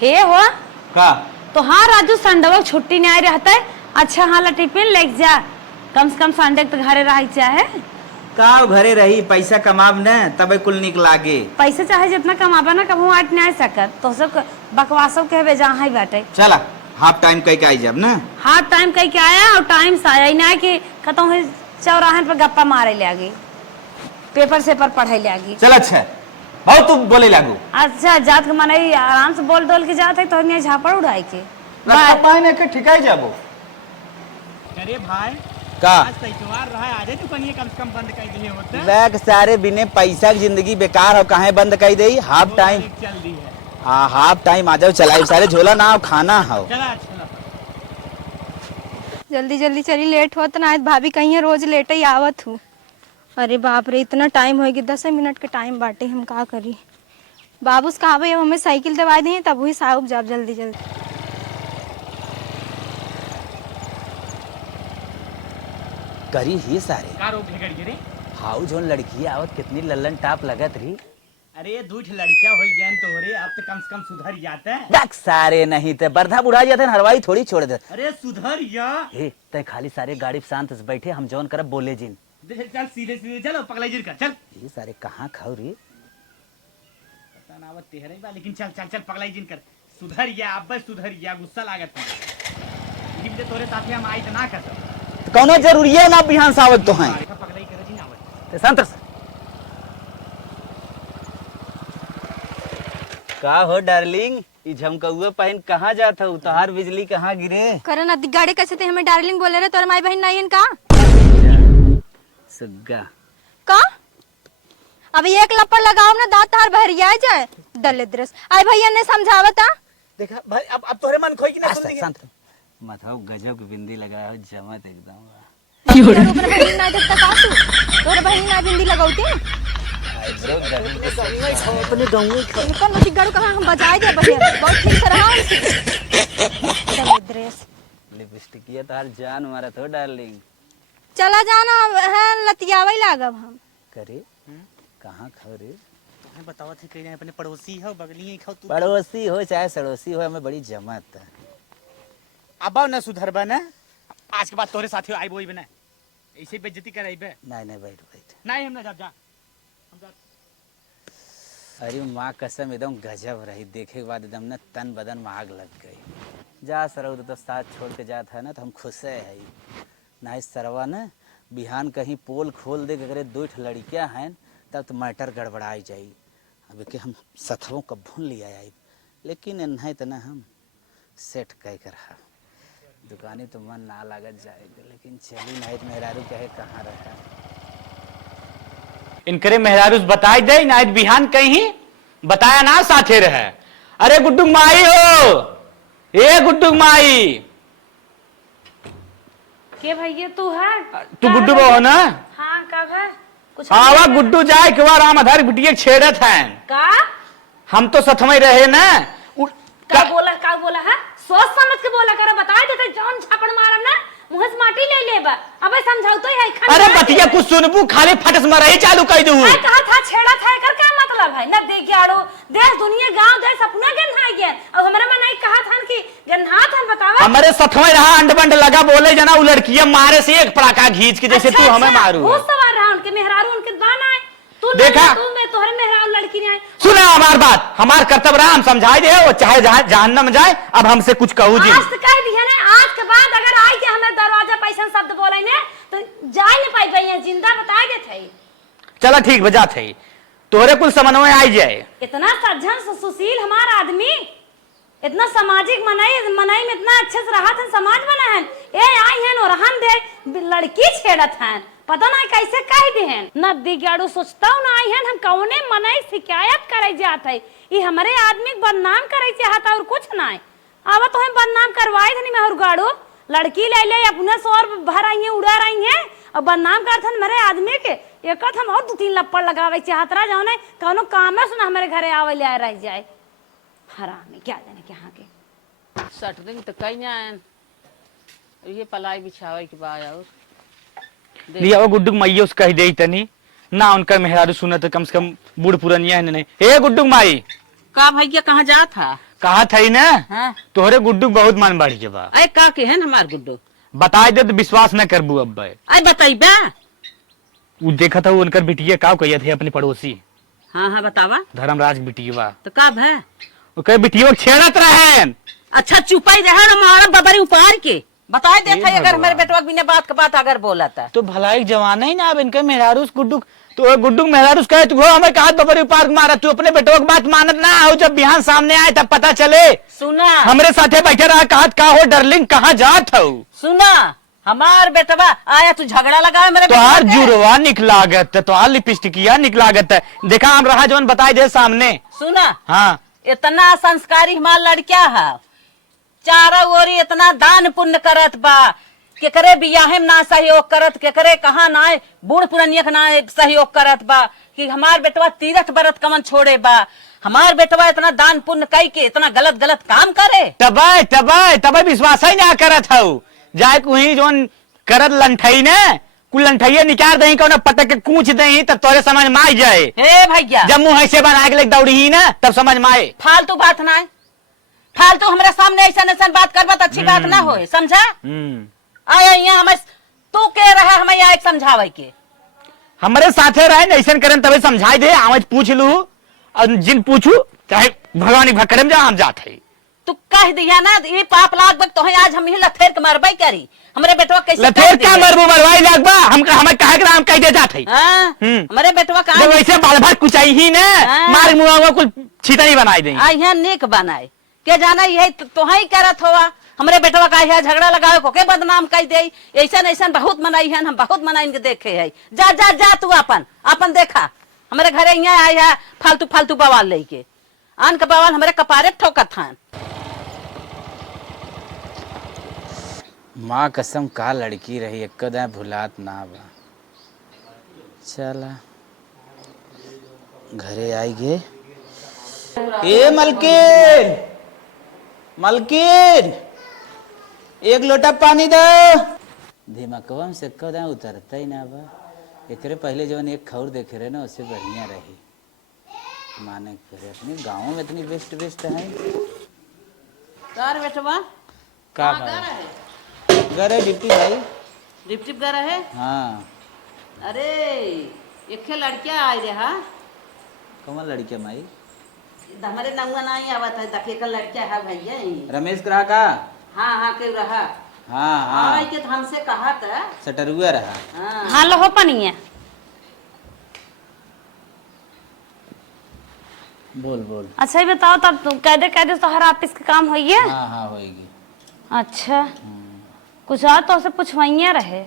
हे हो का तो हाँ राजू संडे छुट्टी नहीं आई रहता है। अच्छा हाँ ला टिफिन लेके जा, कम से कम संडे तो घरे रह चाहे का घरे रही पैसा कमाब न तबे कुल निक लागे। पैसे चाहे जितना कमाबा ना कभी आट नहीं सकत तो सब बकवासों के जहाँ ही बाटे। चला हाफ टाइम कह के आई जब ना हाफ टाइम कह के आया और टाइम से आया ही ना कि खत्म हो चौराहे पर गप्पा मारे लगी, पेपर से पर पढ़ाई लगी। चल अच्छा बहुत तू बोले लागू। अच्छा जात के माने आराम से बोल डोल के जाते तो यहाँ झापड़ उड़ाई के पाए के ठिकाई जाबो। अरे भाई का आज त्योहार रहा है, आज तो कहीं कम से कम बंद कर दिए होते। बैग सारे बिने पैसा की जिंदगी बेकार हो, कहे बंद कर दे। हाफ टाइम चल दी है। हाँ हाफ टाइम आ जाओ, चलाए सारे झोला ना हो खाना हो। चला चला जल्दी जल्दी चली, लेट होत ना आज भाभी कहीं है, रोज लेट ही आवत हूँ। अरे बाप रे इतना टाइम होगी, 10 मिनट के टाइम बाटे, हम का करी। बाबू से कहा भाई अब हमें साइकिल दवा दी तब वही साहब जाब जल्दी जल्दी। करी ही सारे का रोक भेगड़ रे। हाउ जोन लड़की आवत कितनी लल्लन टाप लगत रही। अरे दूठ लड़कियां हो गए तो रे, अब तो कम से कम सुधर जाते हैं। बैग सारे नहीं ते बर्धा बुढ़ा जाते हरवाई थोड़ी छोड़ दे। अरे सुधर या ए ते खाली सारे गाड़ी शांत से बैठे, हम जौन करब बोले जिन। चल सीधे सीधे चलो पगला जिर कर चल। ये सारे कहाँ खाओ रे। पता ना वो तेरे बा, लेकिन चल चल चल पगला जिन कर। सुधर या अब बस सुधर या, गुस्सा लागत है। ये तोरे साथ हम आई तो ना कर सब। कौनो जरूरी है ना बिहान सावत तो हैं पगला ही करे जी ना आवत। ते संतर का हो डार्लिंग, ई झमकौआ पहन कहाँ जात हो, तोहार बिजली कहाँ गिरे। करन अति गाड़ी कैसे थे हमें डार्लिंग बोले रहे, तोर माई बहन नहीं है का सुग्गा का। अब एक लपड़ लगाओ ना दांत तार बहरिया जाए दलिद्रस। आई भैया ने समझावता देखा भाई अब तोरे मन खोई कि ना सुन संतर मथाओ गजब की बिंदी लगाया हो, जमत एकदम। तोर बहन ना देखता का तू, तोर बहन ना बिंदी लगाउती अपने गाँव इनकन बची गाड़ू कहां हम बजाए दे भैया बहुत ठीक से रहा दलिद्रस। लिपस्टिक ये तार जान मारा तो डार्लिंग। चला जाना है लतियावे लागब हम करे कहाँ खाओ रे। बताओ थे कहीं अपने पड़ोसी हो बगली खाओ तू। पड़ोसी हो चाहे सड़ोसी हो, हमें बड़ी जमत है। अब ना सुधर बना, आज के बाद तोरे साथी आई बोई बना, ऐसे बेइज्जती कराई बे। नहीं नहीं बैठ बैठ। नहीं हम ना जा हम जा। अरे माँ कसम एकदम गजब रही, देखे के बाद एकदम ना तन बदन में आग लग गई। जा सरऊ तो साथ छोड़ के जात है ना तो हम खुश है। ना इस सरवा न बिहान कहीं पोल खोल दे अगर दो लड़कियां हैं तब तो मैटर गड़बड़ाई जाई। अब के हम सथवों का भून लिया आई, लेकिन नहीं तो ना हम सेट कह कर रहा दुकानी तो मन ना लागत जाएगा, लेकिन चली नाइट मेहरारू कहे कहाँ रहा। इनकरे मेहरारूस बताई दे नाइट बिहान कहीं बताया ना साथे रहे। अरे गुड्डू माई हो, ए गुड्डू माई। के भैया तू है तू गुड्डू हो ना। हाँ कब है कुछ आवा गुड्डू जाए के बार राम आधार बिटिया छेड़त हैं। का हम तो सथमई रहे ना। का बोला है, सोच समझ के बोला करे, बता देते जौन झापड़ मारम ना मुंह से माटी ले लेबा। अबे समझाओ तो है अरे बतिया कुछ सुनबू खाली फटस मरही चालू कर दू। मैं कहा था छेड़ा था कर क्या मतलब है ना, देख गाड़ो देश दुनिया गांव देश अपना गन्हा गया। अब हमारे मन नहीं कहा था कि गन्हा था, बतावा हमारे सथमई रहा अंड बंड लगा बोले जना उ लड़कियां मारे से एक पड़ाका घींच के जैसे तू हमें मारू। वो सवार रहा उनके मेहरारू उनके बाना है। तू देखा तू मैं तोहरे मेहरारू लड़की नहीं। सुना हमार बात, हमार कर्तव्य रहा हम समझाई दे, वो चाहे जहन्नम में जाए। अब हमसे कुछ कहू जी आज तो कह दिया ना, आज के बाद अगर आई के हमें दरवाजा पैसा शब्द बोले ने तो जाए नहीं पाई भैया, जिंदा बता देते। चला ठीक बजा थे तोहरे कुल समन्वय आई जाए। इतना सज्जन सुशील हमारा आदमी, इतना सामाजिक मनाई में इतना अच्छे से रहा था, समाज बना है। ए आई है और रहन दे लड़की छेड़त है, पता ना कैसे कह दे हैं न दिगाड़ू सोचता हूं ना आई है हम कौने मनाई शिकायत करे जात है। ये हमारे आदमी बदनाम करे चाहता और कुछ ना है। अब तो हम बदनाम करवाए थे नहीं मैं और गाड़ू लड़की ले ले अपने शोर भर आई है उड़ा रही है और बदनाम करते मेरे आदमी के। एक हम और 2-3 लप्पड़ लगावे चाहत रहा जाओ कौनो काम है सुना हमारे घरे आवे ले रह जाए। हरामी क्या जाने क्या के 60 दिन तो कहीं ये पलाई बिछावे के बाद और दिया वो गुड्डू मैया उस कह दे तनी ना उनका मेहरारू सुनत कम से कम बूढ़ पुरनिया है नहीं। हे गुड्डू माई का भैया कहाँ जा था कहा थई ना हाँ तोहरे गुड्डू बहुत मन बढ़ के बा। अरे का के है हमार गुड्डू बताए दे तो विश्वास न करबू अब बे। अरे बताइबा। वो देखा था वो उनकर बिटिया का कहिया थे अपने पड़ोसी हाँ हाँ बतावा। धर्मराज बिटिया तो कब है? वो कहे बिटिया छेड़त रहे। अच्छा चुपाई रहा ना हमारा बबरी उपार के बताए देता अगर भगवान। मेरे बेटवा बिना बात का बात अगर बोला था तो भलाई जवाना ही ना अब इनका मेहरारूस गुड्डू तो गुड्डू मेहरारूस कहे तू हमें कहा बबरी पार्क मारा तू अपने बेटवा की बात मानत ना हो। जब बिहान सामने आए तब पता चले सुना हमरे साथे बैठे रहा कहत का हो डार्लिंग कहाँ जात हो। सुना हमार बेटवा आया तू झगड़ा लगा मेरे तोहार बेटवा के। जुड़वा निकलागत है तोहार लिपस्टिकिया निकलागत है। देखा हम रहा जवन बताई दे सामने। सुना हाँ इतना संस्कारी हमार लड़किया है चारों ओरी इतना दान पुण्य करत बा केकरे बियाहे में ना सहयोग करत केकरे कहाँ ना बूढ़ पुरनिया के ना सहयोग करत बा कि हमार बेटवा तीरथ व्रत कमन छोड़े बा। हमार बेटवा इतना दान पुण्य कई के इतना गलत गलत काम करे तबे तबे तबे विश्वास ही ना करत हो। जाए कुही जोन करत लंठई ने कुल लंठइया निकाल दही कौन पटक के कूच दही तब तोरे समझ में आ जाए। हे भैया जब मुंह ऐसे बना के लेके दौड़ी ही ना तब समझ में आए। फालतू बात ना फालतू हमारे सामने ऐसा ऐसा बात करबा तो अच्छी बात ना होए समझा। आया यहाँ हमें तू के रहा हमें यहाँ एक समझावे के हमारे साथे रहे न ऐसा करन तबे समझाई दे। आवाज पूछ लू और जिन पूछू चाहे भगवान भक्कड़ में जा हम जात है। तू कह दिया ना ये पाप लाग बक तो आज हम ही लथेर के मरबई करी हमारे बेटवा कैसे लथेर का मरबू मरवाई लागबा हम हमें कहे हम कह दे जात है। हमारे बेटवा का जब वैसे बाल भर कुचाई ही ना हाँ। मार मुआ कुल छीता नहीं बनाई दे। यहाँ नेक बनाए के जाना यही तो ही करत होवा हमारे बेटवा का यहाँ झगड़ा लगावे को के बदनाम कह दे ऐसा ऐसा बहुत मनाई है हम बहुत मनाई के देखे है। जा जा जा तू अपन अपन देखा हमारे घरे यहाँ आए है फालतू फालतू बवाल लेके आन का बवाल हमारे कपारे ठोकत था। माँ कसम का लड़की रही एकदम भुलात ना बा। चला घरे आई गे। ए मलकिन मलकिन एक लोटा पानी दो। दिमागवा से कदा उतरता ही ना बा। एकरे पहले जवन एक खौर देखे रहे ना उससे बढ़िया रही माने करे अपने गाँव में इतनी बेस्ट बेस्ट है। कार बेटवा का भाई गरे डिप्टी भाई डिप टिप कर रहे। हाँ अरे एक लड़किया आई रे हा कौन लड़किया माई हमारे नंगा नहीं आवत है देखे का लड़किया है भैया रमेश ग्राह का। हाँ हाँ के रहा हाँ हाँ आई के हमसे कहा था सटरुआ रहा। हाँ हाँ लो हो पनिया बोल बोल। अच्छा ही बताओ तब कह दे तो हर ऑफिस का काम होइए। हाँ हाँ होएगी। अच्छा कुछ और तो उसे पूछवाइया रहे।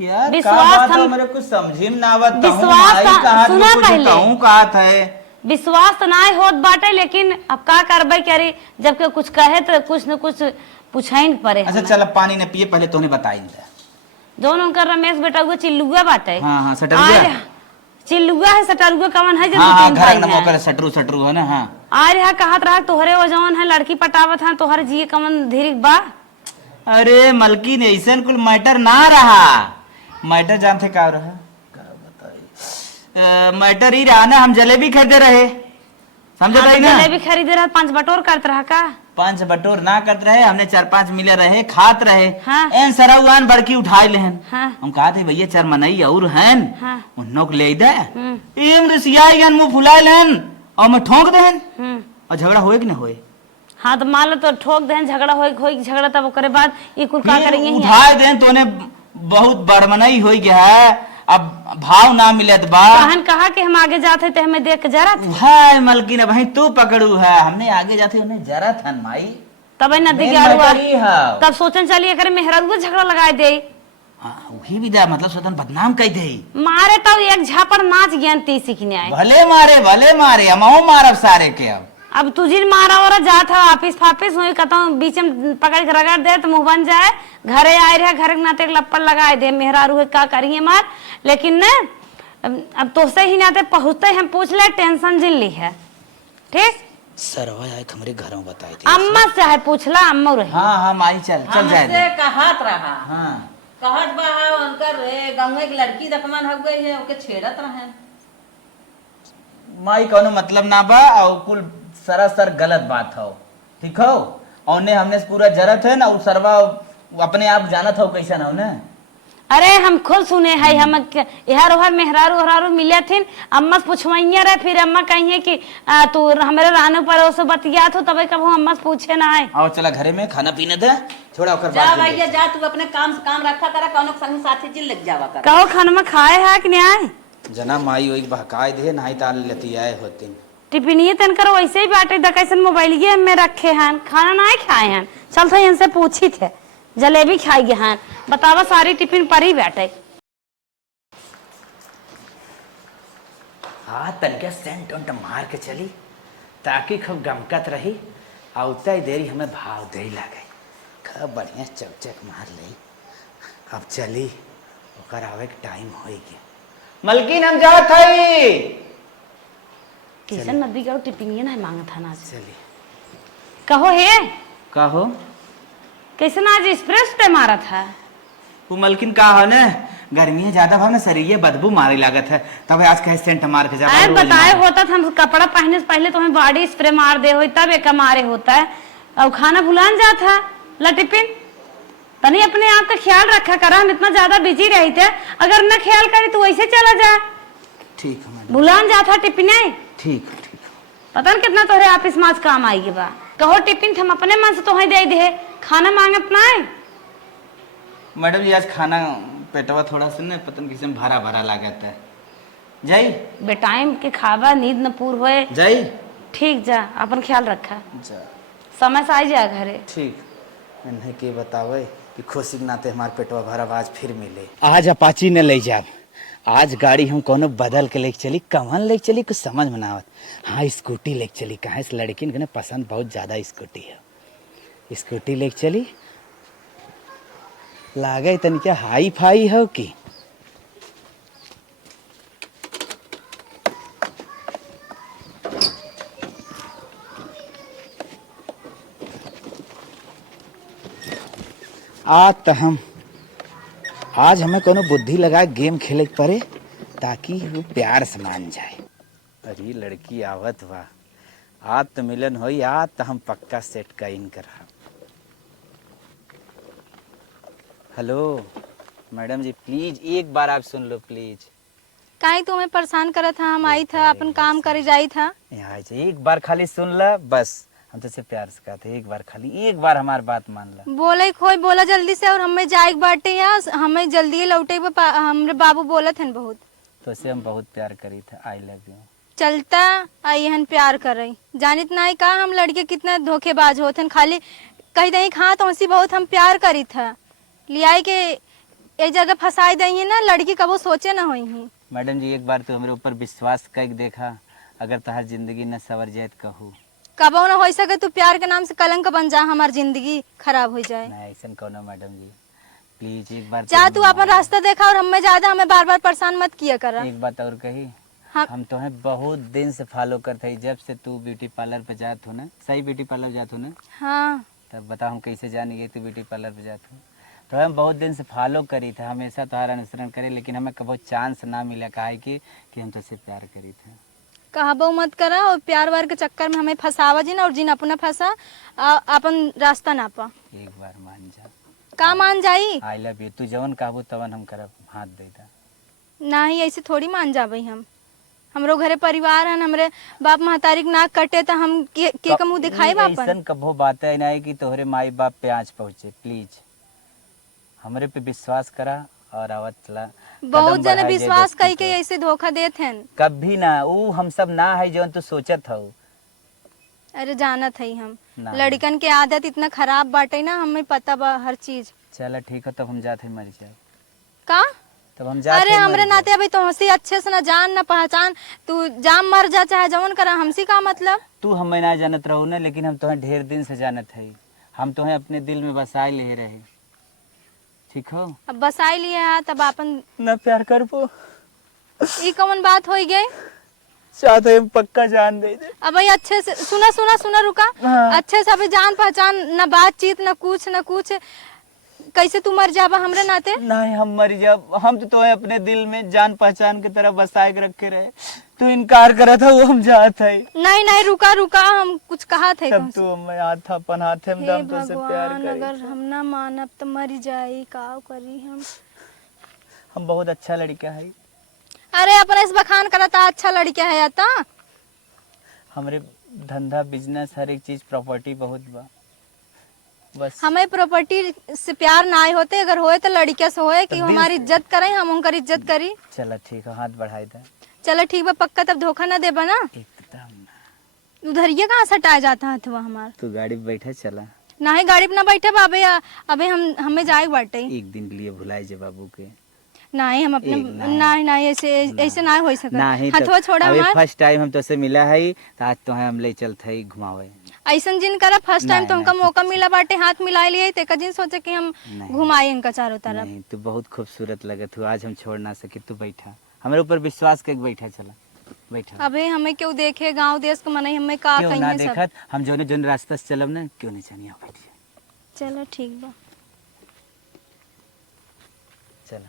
यार विश्वास का बात हम- मेरे कुछ समझी में ना आवत। विश्वास का- सुना पहले। कहा था विश्वास तो ना होत बाटे लेकिन अब का करबे करी जबकि कुछ कहे तो कुछ न कुछ पूछाइन पड़े। अच्छा चल अब पानी न पिए पहले तूने बताई दे। जौन उनकर रमेश बेटा वो चिल्लुआ बाटे। हाँ हाँ सटरुआ। अरे, चिल्लुआ है सटरुआ कवन है जो हाँ दो हाँ तीन घर भाई न हैं। मोकर सटरू सटरू है ना। हाँ आ रहा कहत रहा तोहरे वो जौन है लड़की पटावत है तोहरे जिए कवन धीरे बा। अरे मलकी ने ऐसा कुल मैटर ना रहा। मैटर जानते का रहा मैटर ही रहा ना हम जलेबी खरीदे रहे समझे हाँ, भाई तो ना। जलेबी खरीदे रहा 5 बटोर करत रहा का। 5 बटोर ना करते रहे हमने 4-5 मिले रहे खात रहे। हाँ। एन सरौआन बड़की उठाई लेहन। हाँ। हम कहा थे भैया 4 मनई और हैं हाँ। उन्नो के ले दे एम रसियाई गन मुंह फुलाए लेहन और मैं ठोक देहन और झगड़ा होए कि ना होए। हाँ तो मान लो तो ठोक देन झगड़ा होई झगड़ा तब ओकरे बाद ये कुल का फिर करेंगे ही उठाए देहन तोने बहुत बड़मनई होई गया है। अब भाव ना मिलत बा। कहन कहा कि हम आगे जाते थे हमें देख के जरा हाय मलकिन भाई तू पकड़ू है हमने आगे जाते उन्हें जरा था माई तब नदी मेन गाड़ुआ मैटर ही है। तब सोचन चलिए करे मेहरारू झगड़ा लगाए दे हाँ, वही भी दा मतलब स्वतन बदनाम कह दे। मारे तब एक झापड़ नाच ज्ञान सीखने आए। भले मारे अमाओ मारब सारे के। अब तुझी मारा और जात है ऑफिस फाफिस हुई कहता बीच में पकड़ के रगड़ दे तो मुंह बन जाए। घरे आए रहे घर के नाते लप्पड़ लगाए दे मेहरारू है का करिए मार। लेकिन न अब तो से ही नाते पहुंचते हम पूछ ले टेंशन जिन ली है ठीक। सरवा आए हमारे घर में बताई थी। अम्मा से है पूछला अम्मा रही। हाँ हाँ माई चल चल जाए हमसे कहत रहा हाँ कहत बा उनकर गाँव की लड़की दकमान हो गई है ओके छेड़त रहे। माई कौनो मतलब ना बा और कुल सरासर गलत बात हो। ठीक हो। और ने हमने से पूरा जरत है ना, और सरवा अपने आप जानत हो कैसा ना हो ना। अरे हम खुद सुने है, हम यार ओहर मेहरारू ओहरारू मिले थिन, अम्मा से पूछवाइया रहे, फिर अम्मा कहिए कि तू हमारे रानू पर से बतियात हो, तब कबो अम्मा से पूछे ना है। आओ चला घरे में खाना पीने दे, थोड़ा ओकर जा बाद भैया जा, तू अपने काम से काम रखा करा, कौनो संग साथी जिल लग जावा कर। कहो खाना में खाए है कि नहीं आए? जना माई वही बहकाए दे, नहीं ताल लेती आए होती। टिफिनिए तन करो वैसे ही बाटे द कैसन मोबाइल में रखे हैं, खाना ना खाए हैं। चल तो इनसे पूछी थे, जलेबी खाई गए हैं, बतावा सारी टिफिन पर ही बैठे। हाँ तनके सेंट उंट मार के चली, ताकि खूब गमकत रही, औता देरी हमें भाव दे लगे, खूब बढ़िया चकचक मार ली। अब चली, ओकर आवे के टाइम हो गया। मलकिन हम जात हई। कैसे नदी करो टिफिनिए ना मांगा था ना। चली कहो हे कहो कैसे ना आज एक्सप्रेस पे मारा था। वो मलकिन का हो ना, गर्मी है ज्यादा भाव ना, शरीर बदबू मारे लागत है, तब आज कहे सेंट मार के जा। अरे बताए होता था, हम कपड़ा पहनने से पहले तुम्हें बॉडी स्प्रे मार दे हो, तब एक मारे होता है। और खाना भुलान जाता ला टिफिन, तनी अपने आप का ख्याल रखा करा, हम इतना ज्यादा बिजी रही थे, अगर न ख्याल करे तो वैसे चला जाए। ठीक है मैडम, भुलान जाता टिफिन है। ठीक है। पता न कितना तोहरे ऑफिस में आज काम आएगी बा। कहो टिफिन हम अपने मन से तुम्हें दे दे, खाना मांगत ना है। मैडम जी आज खाना पेटवा थोड़ा सा ना पता नहीं किसी में भरा भरा लागत है। जाई बेटाइम के खावा, नींद न पूर होए। जाई ठीक जा, अपन ख्याल रखा, जा समय से आई जा घरे। ठीक। इन्हें के बतावे कि खुशी के नाते हमारे पेटवा भरा आज फिर मिले। आज अपाची न ले जाब, आज गाड़ी हम कोनो बदल के लेके चली, कवन लेके चली कुछ समझ में ना आवत। हाँ स्कूटी लेके चली, कहाँ इस लड़की ने पसंद बहुत ज्यादा स्कूटी है, स्कूटी लेके चली। लागे तन क्या हाई फाई हो कि आज हमें कोनो बुद्धि लगा गेम खेले के पड़े, ताकि वो प्यार से मान जाए। अरे लड़की आवत बा, आज तो मिलन होई, आज तो हम पक्का सेट का इन कर। हेलो मैडम जी, प्लीज एक बार आप सुन लो प्लीज। काहे तुम्हें परेशान करत था, हम आई था अपन काम करे जाई था। यहाँ एक बार खाली सुन ला बस, हम तुझसे प्यार से कहते, एक बार खाली एक बार हमारी बात मान ला। बोले खोई बोला जल्दी से, और हमें जाए बाटे या हमें जल्दी लौटे। हमरे बाबू बोलत हन बहुत, तो से हम बहुत प्यार करी थे, आई लव यू। चलता आई हन प्यार कर रही, जानित नहीं का हम लड़के कितना धोखेबाज होते हैं, खाली कही दही खा तो उसी बहुत हम प्यार करी था, लिया के एक जगह फंसाई दही ना, लड़की कबो सोचे ना होई ही। मैडम जी एक बार तो हमारे ऊपर विश्वास करके देखा, अगर तुम्हारी जिंदगी न सवर जाए तो कहू। कबो ना हो सके तू प्यार के नाम से कलंक बन जा, हमारी जिंदगी खराब हो जाए। नहीं ऐसा कहो मैडम जी, प्लीज एक बार जा तू अपन रास्ता देखा, और हमें ज्यादा हमें बार बार परेशान मत किया करा। एक बात और कही, हाँ। हम तुम्हें बहुत दिन से फॉलो करते हैं, जब से तू ब्यूटी पार्लर पे जात हो ना, सही ब्यूटी पार्लर जात हो ना। हाँ तब बता हम कैसे जान गए तू ब्यूटी पार्लर पे जात हो। तो हम बहुत दिन से फॉलो करी थे, हमेशा तुम्हारा अनुसरण करे, लेकिन हमें कभी चांस ना मिला, काहे कि हम तुझसे प्यार करी थे। कहबो मत करा, और प्यार वार के चक्कर में हमें फंसावा जिन, और जिन अपना फंसा अपन रास्ता ना पा। एक बार मान जा। का मान जाई? आई लव यू, तू जवन कहबो तवन हम करब, हाथ दे दा। नहीं ऐसे थोड़ी मान जाबे हम, हमरो घरे परिवार है, हमरे बाप महतारी नाक कटे तो हम के का मुंह दिखाई बापन। ऐसन कबो बात है ना कि तोहरे माई बाप पे आँच पहुँचे, प्लीज हमरे पे विश्वास करा और आवत चला। बहुत जने विश्वास कई के ऐसे धोखा देते हैं। कभी ना, वो हम सब ना है जो तू सोचत हो। अरे जानत है हम, ना। लड़कन के आदत इतना खराब बाटे ना, हमें पता बा हर चीज। चला ठीक है, तब हम जाते हैं, मर जाए का तब हम जाते। अरे हमरे नाते अभी तो हंसी अच्छे से ना जान ना पहचान, तू जाम मर जा चाहे जवन करा, हमसी का मतलब। तू हमें ना जानत रहो ना, लेकिन हम तुम्हें ढेर दिन से जानत है, हम तुम्हें अपने दिल में बसाए ले रहे, ठीक हो। अब बसाई लिया तब अपन ना प्यार कर पो, ये कौन बात हो गई? चाहते हम पक्का जान दे दे। अब भाई अच्छे से सुना रुका। हाँ। अच्छे से अभी जान पहचान, न बातचीत न कुछ कैसे तू मर जाबा हमरे नाते? नहीं हम मर जाब, हम तो तोहे अपने दिल में जान पहचान की तरह बसाए के रखे रहे, तू इनकार करा था वो हम जात है। नहीं नहीं रुका रुका, हम कुछ कहा थे तब तू हमें हाथ अपन हाथे में हे दम तो से प्यार भगवान, करे। अगर हम ना मानब तो मर जाई, का करी हम बहुत अच्छा लड़का है, अरे अपने इस बखान करता अच्छा लड़का है आता। हमरे धंधा बिजनेस हर एक चीज प्रॉपर्टी बहुत बा, बस हमें प्रॉपर्टी से प्यार ना आए होते, अगर होए तो लड़किया से होए कि तो हमारी इज्जत करें, हम उनकर इज्जत करी। चला ठीक है, हाथ बढ़ाई दे। चलो ठीक बा, पक्का तब धोखा ना देबा ना। एकदम। उधर ये कहाँ सटाया जाता है हथवा हमार? तू गाड़ी पे बैठे चला, ना ही गाड़ी पे ना बैठे बाबे, अबे हम हमें जाए बाटे। एक दिन के लिए भुलाए जे बाबू के। नहीं हम अपने नहीं। नहीं नहीं ऐसे ना हो सकता। नहीं हथवा छोड़ा अभी हमार। फर्स्ट टाइम हम तो से मिला है, तो आज तो हम ले चलते है घुमावे। ऐसा जिन करा फर्स्ट टाइम नहीं, तो हमका नहीं, मौका मिला बाटे, हाथ मिला लिए ते जिन सोचे कि हम नहीं। घुमाए इनका चारों तरफ। नहीं तू बहुत खूबसूरत लगे, तू आज हम छोड़ ना सके, तू बैठा हमारे ऊपर विश्वास करके बैठा, चला बैठा। अबे हमें क्यों देखे गांव देश को मने हमें का क्यों ना कहीं सब। देखत, हम जोने जोने रास्ता से चलब ना, क्यों नहीं जानिया बैठिए। चलो ठीक बा, चला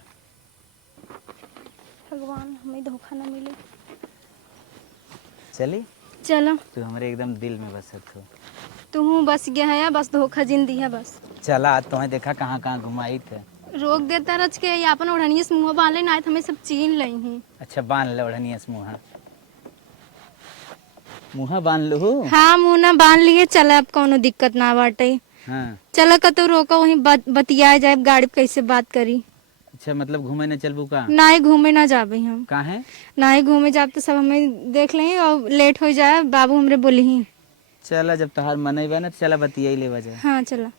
भगवान हमें धोखा ना मिले। चली, चलो तू हमारे एकदम दिल में बसत हो। तू बस गया है, बस धोखा जिंदी है बस। चला आज तुम्हें देखा कहाँ कहाँ घुमाई थे। रोक देता रच के ये अपन ओढ़निए से मुंह बांध लेना, हमें सब चीन लई ही। अच्छा बांध ले ओढ़निया से मुँह, मुँह बांध लो। हाँ मुंह ना बांध लिए, चला अब कोनो दिक्कत ना बाटे। हाँ चला कतो रोको वहीं बतिया जाए, गाड़ी पे कैसे बात करी। अच्छा मतलब घूमे न चलबू का? ना ही घूमे ना जाबे हम, कहाँ है? ना ही घूमे जाब तो सब हमें देख लें और लेट हो जाए, बाबू हमरे बोली ही। चला जब तोहार मन है ना, चला बतिया ले बजा। हाँ चला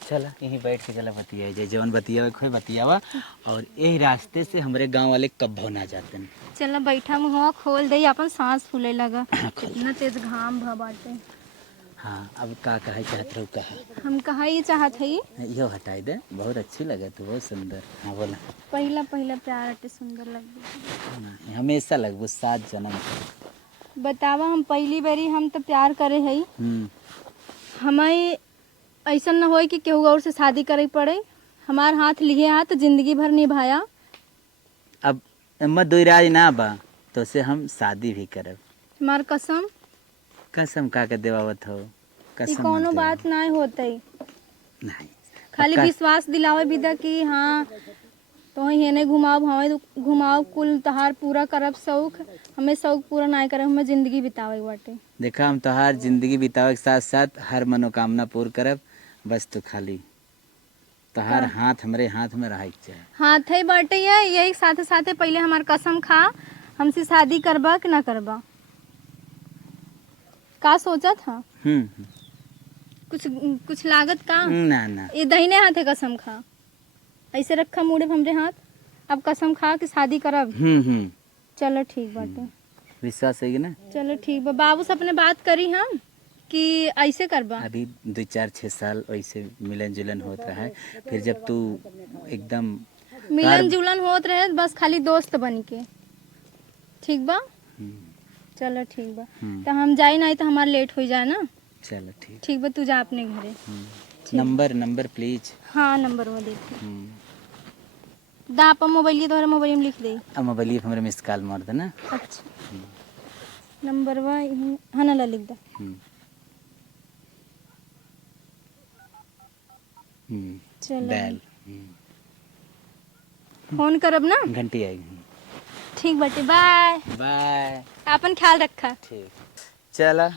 चला यहीं बैठ के चला बतिया जाए, जवन बतिया खोई बतियावा, और यही रास्ते से हमारे गांव वाले कब्बो ना जाते हैं। चला बैठा मुँह खोल दे, अपन सांस फूले लगा, इतना तेज घाम भ बाटे। हाँ अब का कहे चाहत रहो, कहा हम कहा ये चाहत है, यो हटाई दे, बहुत अच्छी लगे तू, बहुत सुंदर। हाँ बोला। पहला पहला प्यार अटे सुंदर लग। नहीं, हमेशा लगबू 7 जन्म। बतावा हम पहली बारी हम तो प्यार करे है, हम्म, हमें ऐसा न हो कि केहू और से शादी करे पड़े। हमार हाथ लिए हाथ जिंदगी भर निभाया। अब मत दुराज ना बा तो से हम शादी भी करब। हमार कसम, कसम का के देवावत हो, ये कसम कोनो मत बात ना होते, नहीं। खाली पक्का? विश्वास दिलावे विदा कि हाँ तो ही नहीं घुमाओ, हमें तो घुमाओ, कुल तहार पूरा करब शौक, हमें शौक पूरा ना करे, हमें जिंदगी बितावे बाटे। देखा हम तोहार जिंदगी बितावे के साथ साथ हर मनोकामना पूर्ण करब, बस तो खाली तोहार हाथ हमरे हाथ में रहे के चाहे। हाथ है बाटे ये, यही साथे साथे पहले हमार कसम खा, हमसे शादी करबा कि ना करबा। का सोचा था? कुछ कुछ लागत का? ना ना ये दहीने हाथ है, कसम खा, ऐसे रखा मुड़े हमरे हाथ, अब कसम खा कि शादी करब। चलो ठीक बाटे, विश्वास है कि ना? चलो ठीक बा। बाबू से अपने बात करी हम कि ऐसे करबा। अभी 2-4-6 साल ऐसे मिलन जुलन होता है, फिर जब तू एकदम मिलन जुलन होत रहे, बस खाली दोस्त बन के, ठीक बा। चलो ठीक बा, तो हम जाए नहीं तो हमारा लेट हो जाए ना। चलो ठीक। ठीक बा, तू जा अपने घरे। Number please. हाँ नंबर वो देख दा, आप मोबाइल तोहरा मोबाइल में लिख दे। अब मोबाइल हमारे मिस कॉल मार देना। अच्छा नंबर वा हाँ ना लिख दा। चलो बैल फोन करब ना, घंटी आएगी। ठीक बाटे, बाय बाय। अपन ख्याल रखा। ठीक। चला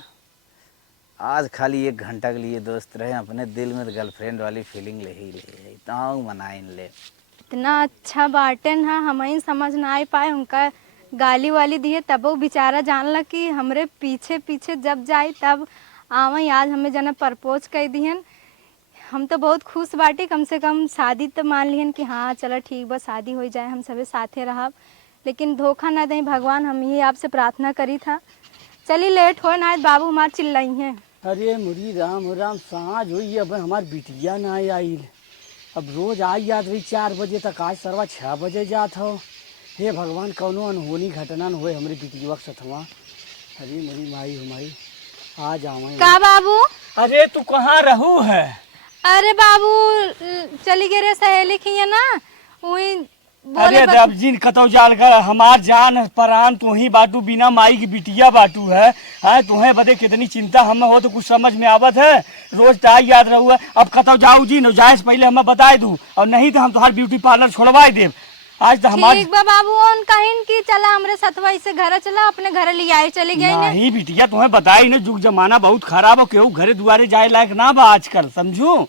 आज खाली 1 घंटा के लिए दोस्त रहे, अपने दिल में गर्लफ्रेंड वाली फीलिंग ले ही ले, इतना मनाइन ले। इतना अच्छा बाटन है, हमें समझ ना आ पाए, उनका गाली वाली दिए तब वो बेचारा जानला कि हमरे पीछे पीछे जब जाए तब आवे, आज हमें जना प्रपोज कर दिहन। हम तो बहुत खुश बाटी, कम से कम शादी तो मान लिहन कि हाँ चलो ठीक बस शादी हो जाए, हम सभी साथे रहब, लेकिन धोखा ना दें भगवान, हम ये आपसे प्रार्थना करी था। चली लेट हो ना, बाबू हमार चिल्लाई हैं। अरे मुरी राम राम, सांझ हुई, अब हमार बिटिया ना आई, अब रोज आई जात रही 4 बजे तक, आज सरवा 6 बजे जात हो। हे भगवान कौनो अनहोनी घटना न होए हमारी बिटिया के सथवा। अरे मेरी माई हमारी आ जावे। का बाबू? अरे तू कहाँ रहू है? अरे बाबू चली गए रे सहेली की है ना वही बोले अरे अब जिन कतौ जाल कर हमार जान परान तू ही बाटू बिना माई की बिटिया बाटू है तुम्हें बदे कितनी चिंता हमें हो तो कुछ समझ में आवत है। रोज टाई याद रहू है। अब कतौ जाऊ जी न जाए से पहले हमें बताए दू और नहीं तो हम तुम्हारे ब्यूटी पार्लर छोड़वाए दे। आज तो हमारे ठीक बा बाबू उन कहिन की चला हमरे सतवाई से घर चला अपने घर ले आए चले गए ने नहीं बिटिया तुम्हें बताई न जुग जमाना बहुत खराब हो केहू घरे दुआरे जाए लायक ना बा आजकल समझू।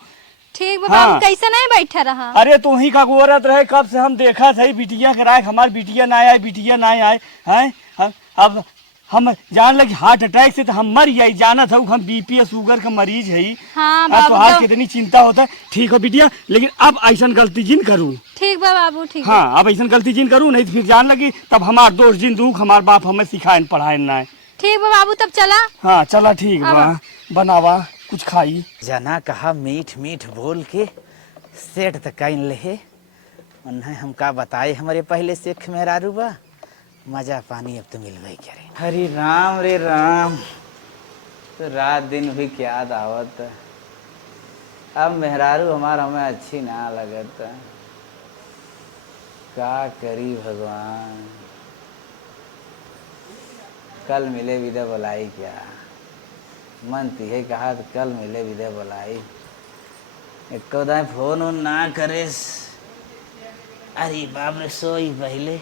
ठीक बा हाँ। बाबू कैसे नहीं बैठा रहा अरे तू ही का गोरत रहे कब से हम देखा सही बिटिया के राय हमारी बिटिया ना आए बिटिया ना आए हैं। अब हम जान लगे हार्ट अटैक से तो हम मर जाई जाना था हम बीपी शुगर का मरीज है। हाँ तो बाबू आज कितनी चिंता होता है। ठीक हो बिटिया लेकिन अब ऐसा गलती जिन करूँ। ठीक बा बाबू ठीक बा। हाँ अब ऐसा गलती जिन करूँ नहीं तो फिर जान लगी तब हमार दोस्त जिन दुख हमार बाप हमें सिखाए पढ़ाए ना। ठीक बा बाबू तब चला हाँ चला ठीक बा बनावा कुछ खाई। जना कहा मीठ मीठ बोल के सेठ तक ले उन्हें हम का बताए हमारे पहले से मेहरारू बा मजा पानी अब तो मिल गई क्या रे। हरी राम रे राम तो रात दिन भी क्या दावत अब मेहरारू हमार हमें अच्छी ना लगत का करी भगवान कल मिले विदे बुलाई क्या मन तिहे कहा तो कल मिले विदे बुलाई एक फोन उन ना करेस। अरे बाप रे सोई पहले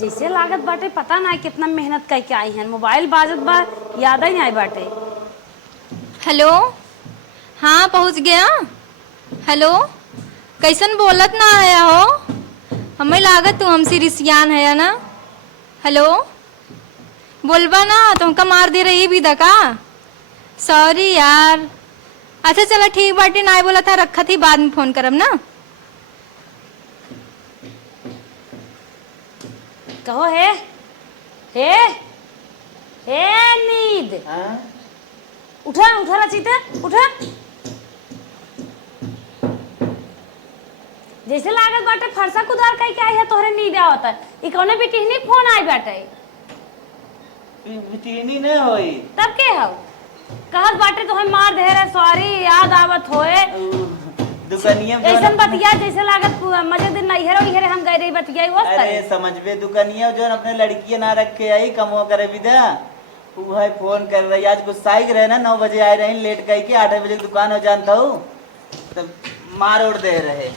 जैसे लागत बाटे पता ना कितना मेहनत करके आई हैं मोबाइल बाजत बा याद ही नहीं आई बाटे। हेलो हाँ पहुँच गया। हेलो कैसन बोलत ना आया हो हमें लागत तू हमसे रिसियान है ना। हेलो बोलबा ना तुमका मार दे रही भी दका सॉरी यार। अच्छा चला ठीक बाटी ना बोला था रखा थी बाद में फोन करब ना। कहो हे नींद उठा उठा रचिता उठा। जैसे लागत बाटे फरसा कुदार कई के आई है तोहरे नींद आवत है ई कौने बिटिहनी फोन आई बाटे बिटिहनी नहीं होई तब के हो कहत बाटे तोहे मार दे रे सॉरी याद आवत होए दुकनिया ऐसन बतिया जैसे लागत मजे दिन नहीं हेरो हेरे हम गए रही बतिया वो अरे समझबे दुकनिया जो अपने लड़की ना रख के आई कमो करे विदा वो है फोन कर रही आज गुस्साई रहे ना 9 बजे आए रहे लेट कह के 8 बजे दुकान हो जानता हूँ तब मार उड़ दे रहे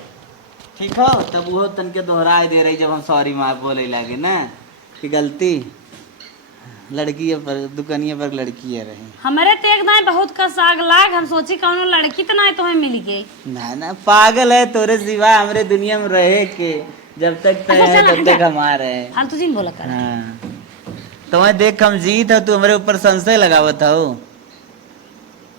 ठीक हो तब वो तन के दोहराए दे रही जब हम सॉरी मार बोले लगे ना कि गलती लड़की पर दुकनिया पर लड़की है रही हमारे तेग ना बहुत का साग लाग हम सोची कौनो लड़की तो ना तुम्हें मिल गई ना ना पागल है तोरे सिवा हमरे दुनिया में रहे के जब तक तय है तब तक हमारे है फालतू जी बोला कर। हाँ तुम्हें देख हम जीत हो तू हमारे ऊपर संशय लगावत हो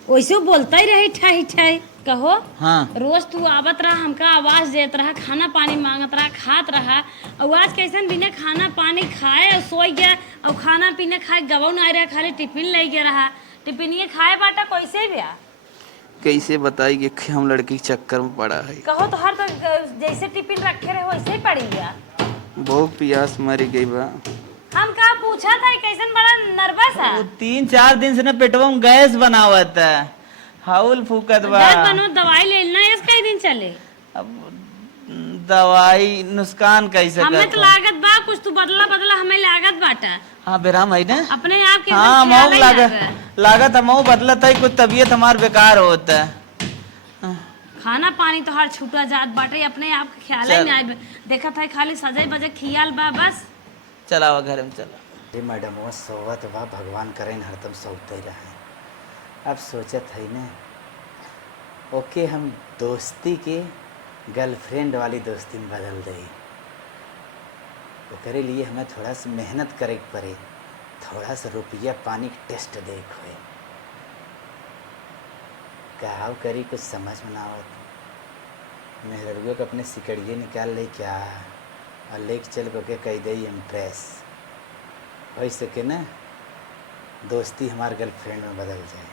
वैसे बोलता ही रही ठाई ठाई कहो हाँ रोज तू आवत रहा हमका आवाज देत रहा खाना पानी मांगत रहा खात रहा और आज कैसन बिना खाना पानी खाए और सोई गया और खाना पीना खाए गवौ ना रहा खाली टिफिन ले गया रहा टिफिन ये खाए बाटा कैसे भी कैसे बताई कि हम लड़की के चक्कर में पड़ा है कहो तो हर तो जैसे टिफिन रखे रहे वैसे ही पड़ी गया बहुत प्यास मरी गई बा हम कहा पूछा था कैसन बड़ा नर्वस है 3-4 दिन से ना पेटवा में गैस बनावत है हाउल फूकत बा दर्द बनो दवाई ले लेना इस कई दिन चले अब दवाई नुकसान कैसे हमें तो लागत बा कुछ तू बदला बदला हमें लागत बाटा हाँ बेराम है ना अपने आप के हाँ ख्याल मऊ ही लागत ना रहा। लागत मऊ बदलत है कुछ तबीयत हमार बेकार होता है खाना पानी तो हर छूटा जात बाटे अपने आप के ख्याल ही चल। नहीं आए देखा था खाली सजे बजे खियाल बा बस चलावा घर में चला अरे मैडम वो सोवत बा भगवान करें हरदम सोते रहे। अब सोचत है ना ओके हम दोस्ती के गर्लफ्रेंड वाली दोस्ती में बदल दे ओकरे लिए हमें थोड़ा सा मेहनत करे के पड़े थोड़ा सा रुपया पानी के टेस्ट देख हुए कहाव करी कुछ समझ में ना आवत मेहरुआ को अपने सिकड़िए निकाल ले क्या और लेके चल के कह दे इम्प्रेस हो सके ना दोस्ती हमारे गर्लफ्रेंड में बदल जाए।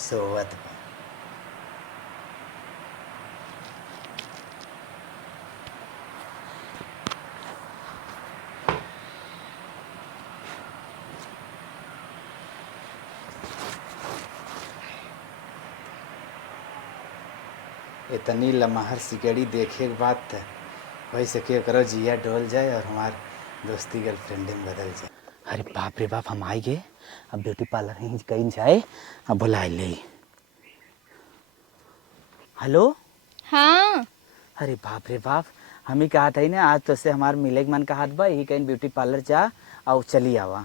सोवत इतनी लमहर सिकड़ी देखे के बाद त वही सके करो जिया डोल जाए और हमार दोस्ती गर्लफ्रेंड में बदल जाए। अरे बाप रे बाप, हम आए गए, अब ब्यूटी पार्लर ही कहीं जाए, अब बुला ले। हेलो, हाँ अरे बाप रे बाप, हम ही कहा था ना आज तो से हमार मिले के मन का हाथ बा, यही कहीं ब्यूटी पार्लर जा और चली आवा।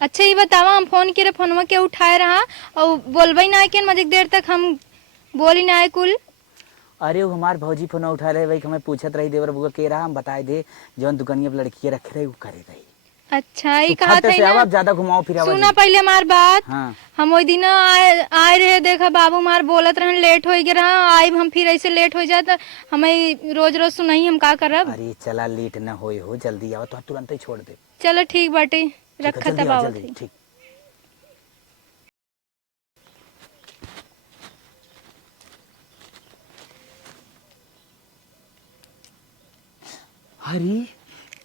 अच्छा ये बतावा, हम फोन करे फोनवा के उठाए रहा और बोलबई ना के मजे देर तक हम बोली ना कुल। अरे वो हमार भौजी फोन उठा रहे, वही हमें पूछत रही देवर बुआ के रहा, हम बताए दे जौन दुकानिया लड़की रखे रहे वो करे रही। अच्छा ये कहा था ना, ज्यादा घुमाओ फिर सुना पहले हमार बात। हाँ। हम वही दिन आए रहे, देखा बाबू मार बोलत रहन लेट हो गया रहा, आए हम फिर ऐसे लेट हो जाए तो हमें रोज रोज सुनाई, हम का करब। अरे चला लेट न होए हो, जल्दी आओ तो तुरंत ही छोड़ दे। चलो ठीक बाटे, रखा तब आओ। ठीक। अरे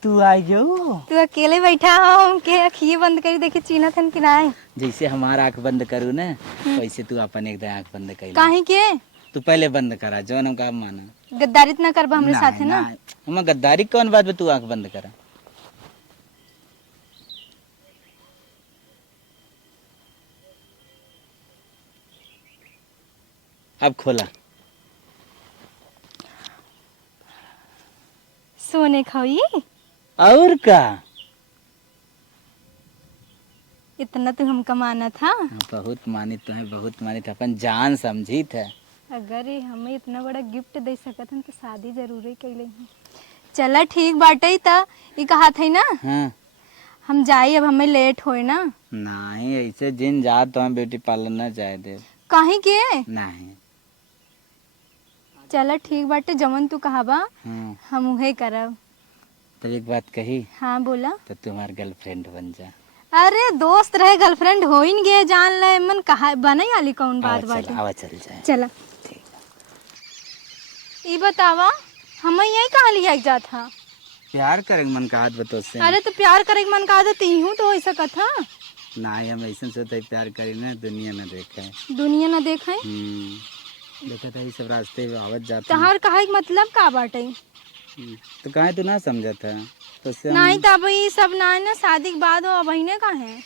तू आ जाओ। तू अकेले बैठा हो के अखिए बंद करी देखे चीना थन कि ना। जैसे हमारा आंख बंद करू ना वैसे तू अपन एकदम आंख बंद कर। काहे के? तू पहले बंद करा, जौन हम का माना। गद्दारी ना करबा हमरे साथ है ना। हम गद्दारी कौन बात पे तू आंख बंद करा। अब खोला। सोने खाई और का इतना तू हमका माना था। बहुत मानी तो है, बहुत मानी था, अपन जान समझी था। अगर ये हमें इतना बड़ा गिफ्ट दे सकत हन तो शादी जरूर ही कर ले। चला ठीक बाटे त ई कहा था ना। हाँ। हम जाई, अब हमें लेट होए ना। नहीं ऐसे जिन जात तो हम ब्यूटी पार्लर ना जाए दे। काहे के? नहीं। चला ठीक बाटे, जमन तू कहा बा हाँ। हम उहे करब। तब एक बात कही। हाँ बोला। तो तुम्हार गर्लफ्रेंड बन जा। अरे दोस्त रहे गर्लफ्रेंड हो ही गए, जान ले मन कहा बनई वाली कौन बात बाटे। आवा चल जाए। चला ठीक। ई बतावा हम यही कहाँ लिया जात था। प्यार करेंगे मन का हाथ बतो से। अरे तो प्यार करे के मन का आदत ही हूँ तो ऐसा कथा ना हम ऐसे सोचते प्यार करी ना दुनिया न देखे। दुनिया न देखे। देखा था ये सब रास्ते में आवत जाते। तहार कहे के मतलब का बाटे? तो कहे तू ना समझा था तो से नहीं तो अब ये सब ना है ना, शादी के बाद हो अब ही का है।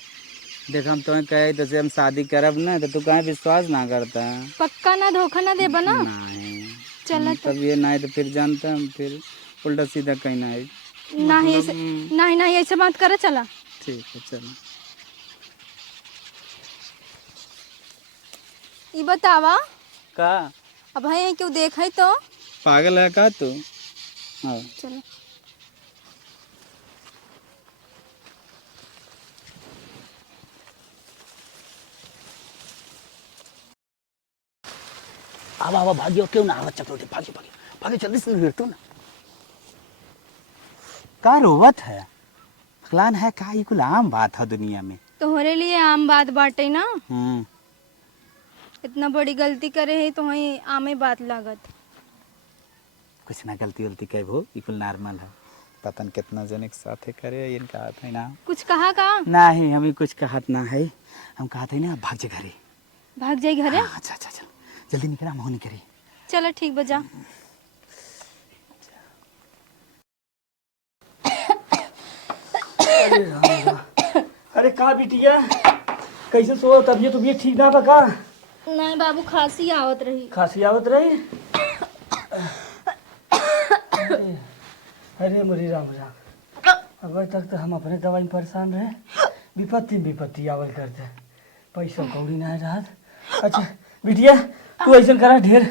देख हम तुम्हें कहे तो से हम शादी करब ना तो तू कहे विश्वास ना करता। पक्का ना धोखा ना दे बना। नहीं चला तब ये ना तो फिर जानता हम फिर उल्टा सीधा कहीं ना है। नहीं ऐसे नहीं ऐसे बात करे। चला ठीक है चलो। ये बतावा का अब है क्यों देखे तो पागल है का तू। हाँ। चलो अब आवा भागियो, क्यों ना आवा चक्रोटे, भागे भागे भागे जल्दी से लेटो ना। का रोवत है फलान है का, ये कुल आम बात है दुनिया में। तोहरे लिए आम बात बाटे ना। हम्म। इतना बड़ी गलती करे है तो वही आमे बात लागत। कुछ ना गलती उलती कहे वो ये कुल नॉर्मल है। पता न कितना जन एक साथ करे इनका हाथ है ना। कुछ कहा का? नहीं हमें कुछ कहत ना है, हम कहते हैं ना भाग जा घरे। भाग जाई घरे। हाँ, अच्छा अच्छा चल जल्दी निकला मोह नहीं करे। चलो ठीक बजा। अरे का बिटिया कैसे सो, तबीयत ठीक ना बका? नहीं बाबू खांसी आवत रही। खांसी आवत रही? अरे मुरी राम राम, अब तक तो हम अपने दवाई में परेशान रहे, विपत्ति आवल करते, पैसा कौड़ी ना रहा। अच्छा बिटिया तू ऐसा करा ढेर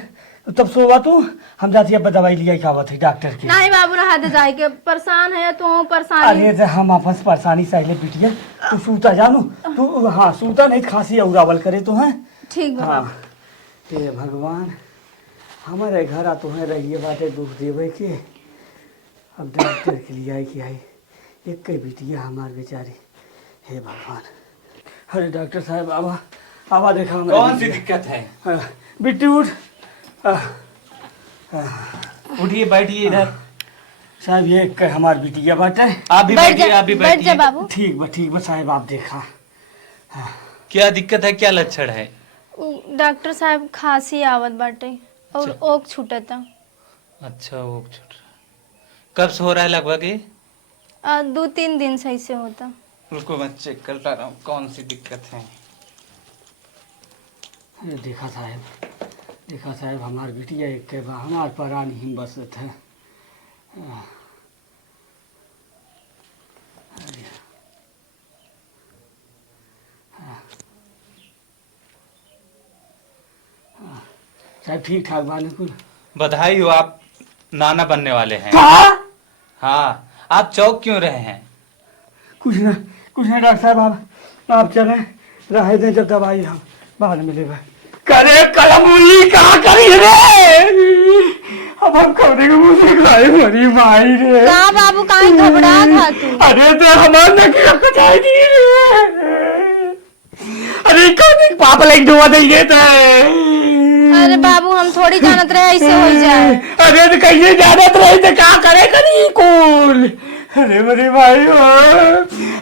तो तब सोवा तू, हम जाती अब दवाई लिया खावत है डॉक्टर की। नहीं बाबू रहा दे जाए के, परेशान है तो परेशान। अरे तो हम आपस परेशानी सहले बिटिया, तू सूता जानू तू। हाँ सूता नहीं खांसी और आवल करे तो है। ठीक हाँ। हे भगवान हमारे घर आ तो है रहिए बातें दुख देवे के, अब डॉक्टर के लिए आई कि आई एक कई बिटिया हमार बेचारी। हे भगवान। अरे डॉक्टर साहब आवा आवा, देखा कौन सी दिक्कत है? बिट्टी उठ। उठिए बैठिए इधर। साहब ये हमार बिटिया बाटे। आप भी बैठिए, आप भी बैठ जा बैठिए। बाबू। ठीक बा साहब, आप देखा। क्या दिक्कत है, क्या लक्षण है? डॉक्टर साहब खांसी आवत बाटे। और ओक छूटा था। अच्छा वो छूट रहा। कब से हो रहा है लगभग ये? 2-3 दिन सही से होता। रुको मैं चेक करता रहा हूँ कौन सी दिक्कत है। देखा साहब हमार बिटिया एक के बा हमार परान ही बसत है। साहब ठीक ठाक बाने कुल? बधाई हो, आप नाना बनने वाले हैं। हाँ, आप चौक क्यों रहे हैं? कुछ ना डॉक्टर साहब आप चले रहे दें, जब दवाई हम बाद में लेगा। करे कलमुली का करी रे, अब हम कौने के मुंह से खाए मरी माई रे। कहाँ बाबू कहाँ घबरा था तू? अरे तो हमार न की कटाई दी रे। अरे कौन पाप लाइक डुबा देंगे तो। अरे बाबू हम थोड़ी जानत रहे ऐसे हो जाए। अरे तो कैसे जानत रहे तो क्या करे करी कुल। अरे मरी भाई हो,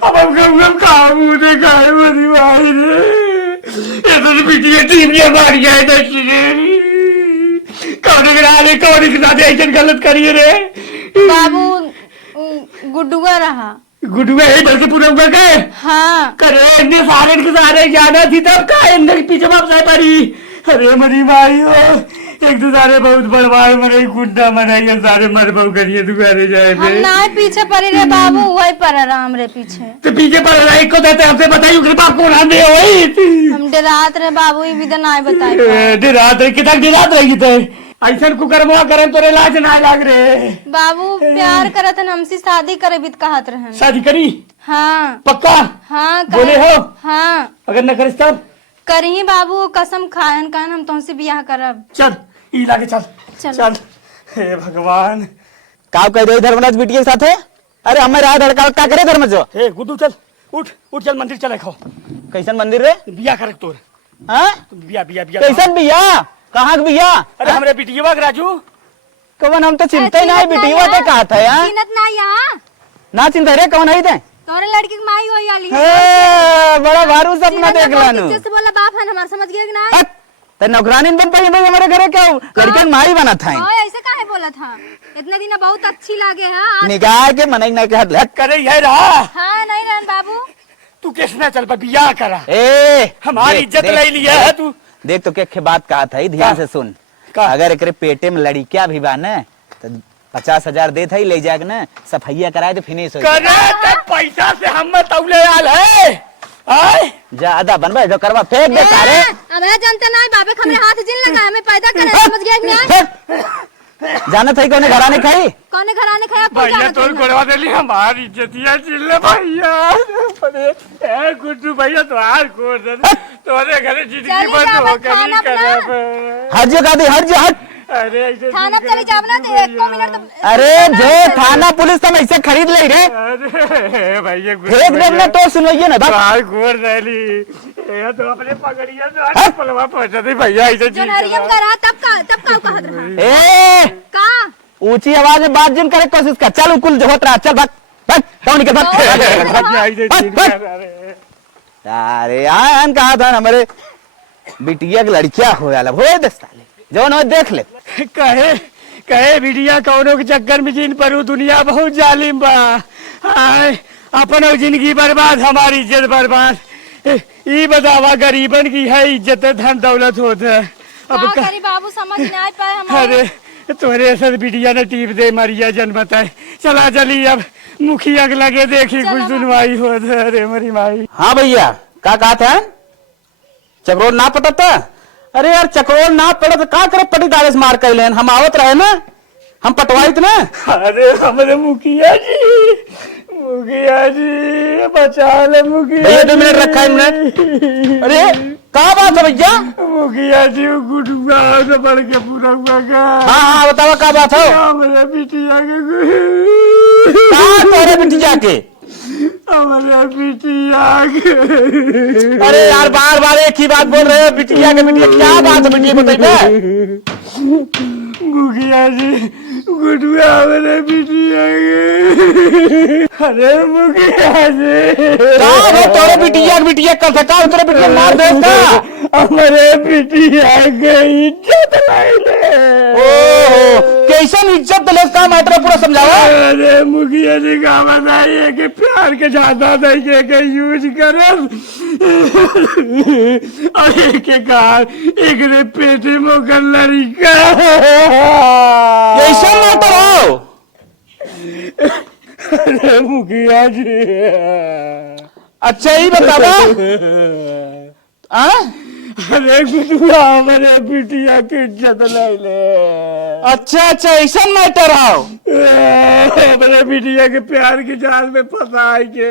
अब हम कब कहा मुँह से खाए मरी भाई रे। ये तो बिटिया टीमिया मार गया है कौन के साथ ऐसे गलत करिए रे। बाबू गुड्डुआ रहा। गुड्डुआ है बल्कि पूरा हुआ के। हाँ करे इतने सारे के सारे जाना थी तब का इनके पीछे वापस पड़ी। अरे मरी भाई हो, एक तो सारे बहुत बर्बाद मरे गुड्डा मराइए सारे मर बहु करिए दुकाने जाए हम ना पीछे पड़ी रे बाबू, वही पर रहा हमरे पीछे। तो पीछे पर रहा को देते हमसे बताइए कृपा कौन आंधे होई। हम डरात रे बाबू, ये भी तो ना बताए। डरात रही कितना डरात रही थे ऐसा कुकर्मा करम तोरे लाज ना लाग रे। बाबू प्यार करत हन हमसे शादी करे भी कहत रहन। शादी करी? हाँ पक्का? हाँ बोले हो? हाँ अगर न करिस तब करी बाबू, कसम खायन कहन हम तुमसे ब्याह करब। चल ई लागे चल चल। चल हे भगवान का कह दे धर्मराज बिटिया के साथ है? अरे हमें राह लड़का का करे धर्मराज? हे गुड्डू चल उठ चल मंदिर चले खाओ। कैसन मंदिर रे? बिया करे तोर। हाँ? बिया कैसन बिया? कहाँ के बिया? अरे हमरे बिटिया राजू कवन हम तो चिंता ही नहीं बिटिया के कहा था यार। चिन्हत ना यहाँ ना चिंता रे कौन है ते? तोरे लड़की की माई होई वाली बड़ा भारू सपना देख लानू। जैसे बोला बाप है हमार, समझ गया कि ना? तो नौकरानी बन पाई भाई हमारे घरे क्या लड़कन माई बना था। ऐसे काहे बोला था? इतने दिन बहुत अच्छी लागे है। निकाह के मनई ना के हाथ करे है रहा। हाँ नहीं रहन बाबू। तू किसने चल पा बिया करा? ए हमारी इज्जत ले लिया है तू। देख तो क्या बात कहा था, ध्यान से सुन। अगर एक पेटे में लड़किया भी बा न तो 50,000 दे था ले जाके न सफैया कराए तो फिनिश हो करे पैसा से हम तौले आल है। ज्यादा बनवा जो करवा फेंक दे सारे। हमें जानते ना बाबे हमरे हाथ जिन लगा हमें पैदा करे, समझ गया कि नहीं? जाना था कौन घराने खाई? कौन घराने खाया? भैया तोर करवा देली हमारी इज्जतिया चिल्ले भैया। अरे ए गुड्डू भैया तो हार कोर दे तोरे घरे जिंदगी बंद हो करी करब। हट जो गादी हट जो हट। अरे ऐसे थाना चले जाब ना तो 1 मिनट तो। अरे जो थाना पुलिस तुम ऐसे खरीद ले रे। अरे भैया फेंक दे ना तो सुनवाइए ना। हार कोर देली ये तो अपने पगड़िया तो पलवा पहुंचा दे भैया ऐसे जो हरियम करा तब का कहत रहा। ए का ऊंची आवाज में बात जिन करे कोशिश कर। चल कुल जो होत रहा चल भाग भाग कौन निकल भाग। अरे यार कहा था हमारे बिटिया की लड़किया हो जाला हो दस्ताले जो न देख ले। कहे बिटिया कौनों के चक्कर में जिन पर दुनिया बहुत जालिम बा। अपनो जिंदगी बर्बाद हमारी इज्जत बर्बाद। ये बतावा गरीबन की है इज्जत धन दौलत होता है। अब करी बाबू समझ नहीं पाए हमारे। अरे तोरे ऐसा बिटिया ने टीप दे मरिया जन्मत है। चला चली अब मुखिया के लगे देखी कुछ सुनवाई हो। अरे मरी माई। हाँ भैया का कहा था? चक्रोल ना पटता? अरे यार चक्रोल ना पड़त का करे पटी दाले से मार कर लेन हम आवत रहे ना हम पटवाई थे ना। अरे हमारे मुखिया जी बचा ले मुखिया। भैया 2 मिनट रखा है मिनट। अरे कहा बात है भैया? मुखिया जी गुडुआ से बढ़ के पूरा हुआ का। हाँ बताओ का बात है? हमारे बिटिया के कहा तोरे बिटिया के? हमारे बिटिया के। अरे यार बार बार एक ही बात बोल रहे हो बिटिया के बिटिया क्या बात है बिटिया बताइए। मुखिया जी गुडुआ हमारे बिटिया के। अरे मुखिया जी तोरे बिटिया कल था का तेरे बिटिया मार दे का। हमारे बिटिया के इज्जत लाइले। ओहो कैसन इज्जत दले का मैटर पूरा समझावा। अरे मुखिया जी का बताइए कि प्यार के ज्यादा देखे के यूज करे और एक एक पेटे मोकर लड़का कैसन मैटर हो। अरे मुखिया जी अच्छा ही बतावा। अरे गुरुआ हमारे बिटिया की इज्जत ले। अच्छा अच्छा ऐसा मैटर हो। हमारे बिटिया के प्यार के जाल में फंसाए के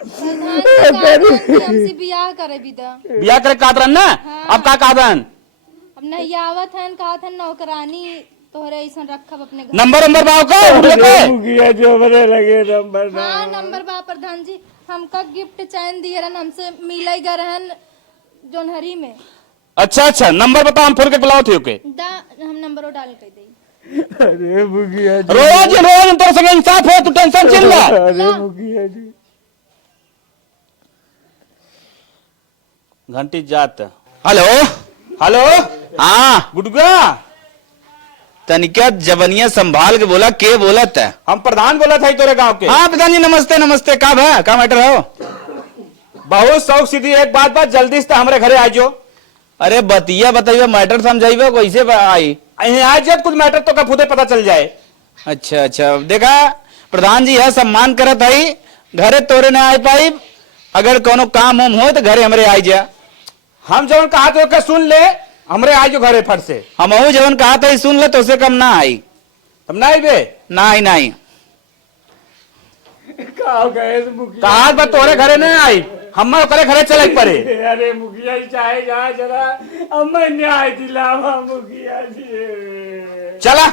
हमसे बियाह करे बिदा। बिया करे कातरन ना। अब का कादन अब नहीं आवत हन कहा था नौकरानी तोहरे ऐसा रखब अपने घर। नंबर नंबर बाव का मुखिया जो बड़े लगे नंबर हाँ नंबर बा प्रधान जी हमका गिफ्ट चैन दिए रहन हमसे मिलई गए रहन जोनहरी में। अच्छा अच्छा नंबर बता हम फोन के बुलाओ थे ओके हम नंबर डाल के दई। अरे मुखिया जी रोज रोज तोर संगे इंसाफ हो तू टेंशन चिल ला। अरे मुखिया जी घंटी जात। हेलो हेलो हाँ गुडगा तनिका जबनिया संभाल के बोला के बोलत है। हम प्रधान बोला था तोरे गांव के। हाँ प्रधान जी नमस्ते नमस्ते का भा का मैटर हो। बहुत शौक सीधी एक बात बात जल्दी से हमारे घरे आजो। अरे बतिया बताइए मैटर समझाइबो कैसे आई आज जब कुछ मैटर तो का खुदे पता चल जाए। अच्छा अच्छा देखा प्रधान जी है सम्मान करत है घरे तोरे ना आ पाई अगर कोनो काम हम हो तो घरे हमरे आई जा। हम जवन कहा तो के सुन ले हमरे आई जो घरे फट से हम जवन कहा था सुन ले तो से कम ना आई तब ना आई बे ना आई नहीं कहा बा तोरे घरे नहीं आई हम करे घरे चले पड़े। अरे मुखिया जी चाहे जा जरा अब मैं न्याय दिलावा मुखिया जी चला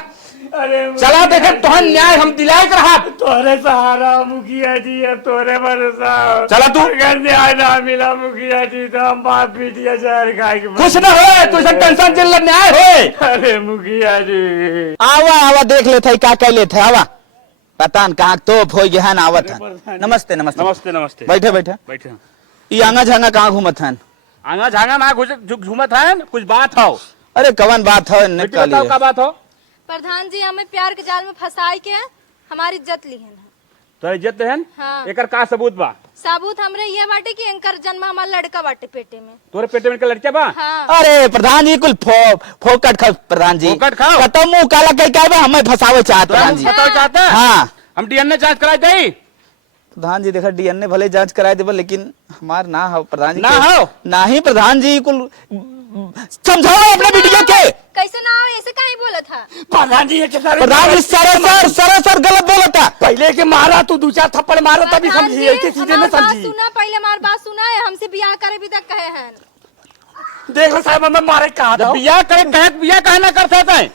अरे चला देखे तोहन न्याय हम दिलाए कर हाथ तोरे सहारा मुखिया जी है तोरे भरोसा चला तू अगर न्याय ना मिला मुखिया जी तो हम बाप पीटिया जहर खाए के कुछ ना हो तू सब टेंशन चिल न्याय हो। अरे मुखिया जी आवा आवा देख ले थे क्या कह ले थे आवा पता न कहाँ तोप हो गया है आवत है। नमस्ते नमस्ते नमस्ते नमस्ते बैठे बैठे बैठे ये आंगा झांगा कहाँ घूमत है। आंगा झांगा ना घूमत है कुछ बात हो। अरे कवन बात है बताओ का बात हो। प्रधान जी हमें प्यार के जाल में फंसाई के हमारी इज्जत ली है। तो इज्जत है हाँ। एकर का सबूत बा। साबुत हमरे ये बाटे कि इनकर जन्म हमारा लड़का बाटे पेटे में। तोरे पेटे में लड़का बा। हाँ। अरे प्रधान जी कुल फोकट खाओ प्रधान जी फोकट खाओ कतो मुंह काला कह के आवे हमें फंसावे चाहत प्रधान जी बताओ चाहते हैं हाँ हम डीएनए जांच कराई दई। प्रधान जी देखा डीएनए भले जांच कराए देबो लेकिन हमार ना हो प्रधान जी ना हो नहीं प्रधान जी कुल समझाओ अपने वीडियो के कैसे ना हो ऐसे काहे बोला था प्रधान जी ये प्रधान जी सरासर गलत बोला था। पहले के मारा तू दो चार थप्पड़ मारा तभी प्रधान समझी जी, ऐसे चीजें न हमार बात समझी। सुना पहले हमार बात सुना है हमसे बियाह करे भी तक कहे हैं। देखो साहब हमें मारे कहा था बिया कहे ना कर सकते हैं।